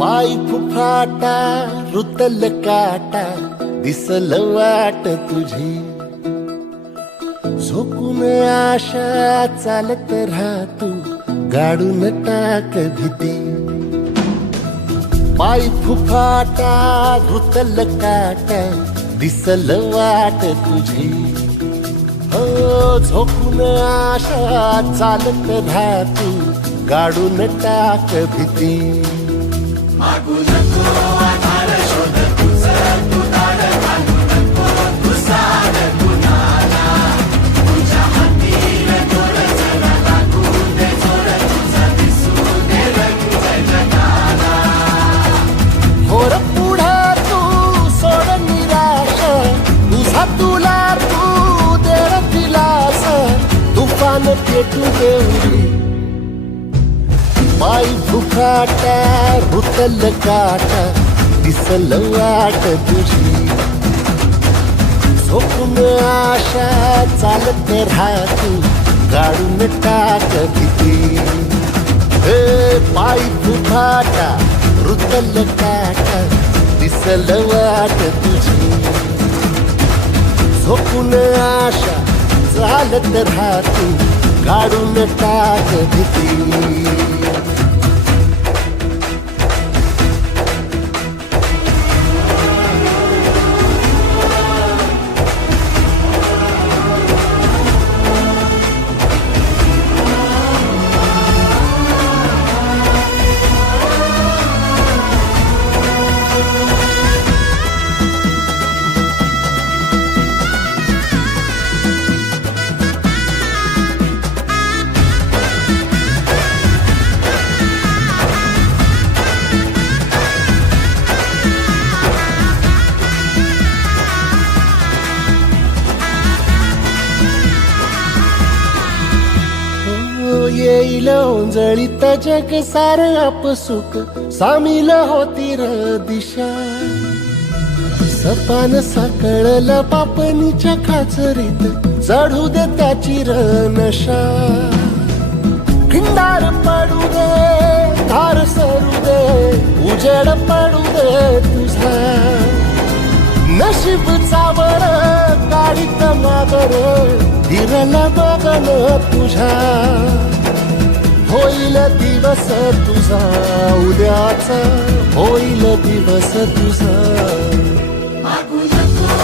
पाय फुफाटा रुतल काटा दिसल वाट तुझी झोकून आशा चालत राहतू गाडून टाक भीती पाय फुफाटा रुतल काटा दिसल वाट तुझी हो झोकून आशा चालत राहतू गाडून टाक भीती मागू नको आधार शोध तुझं तू दार घालू नको तुझा गुन्हाला तुझ्या हातीर दोर जरा लागू दे जोर तुझा दिसू दे रंग जगाला होर पुढे तू सोड निराश तुझा तुला तू देर दिलास तुफान पेटू देऊली पाय फुफाटा रुतल काटा दिसल वाट तुझी झोपून आशा चालत राहतू गाडून टाक भीती हे पाय फुफाटा रुतल काटा दिसल वाट तुझी झोपून आशा चालत राहतू गाडून टाक भीती येईल ओंजळीत जग सार आपसुक सामील होती र दिशा सपान साकळल पापणीच्या खाचरीत चढू दे त्याची र नशा खिंडार पडू दे धार सरू दे उजेड पडू दे तुझा नशीब चावर गाडीत मागर फिरल बघन तुझ्या होईल दिवस तुझा उद्याचा होईल दिवस तुझा मागू नको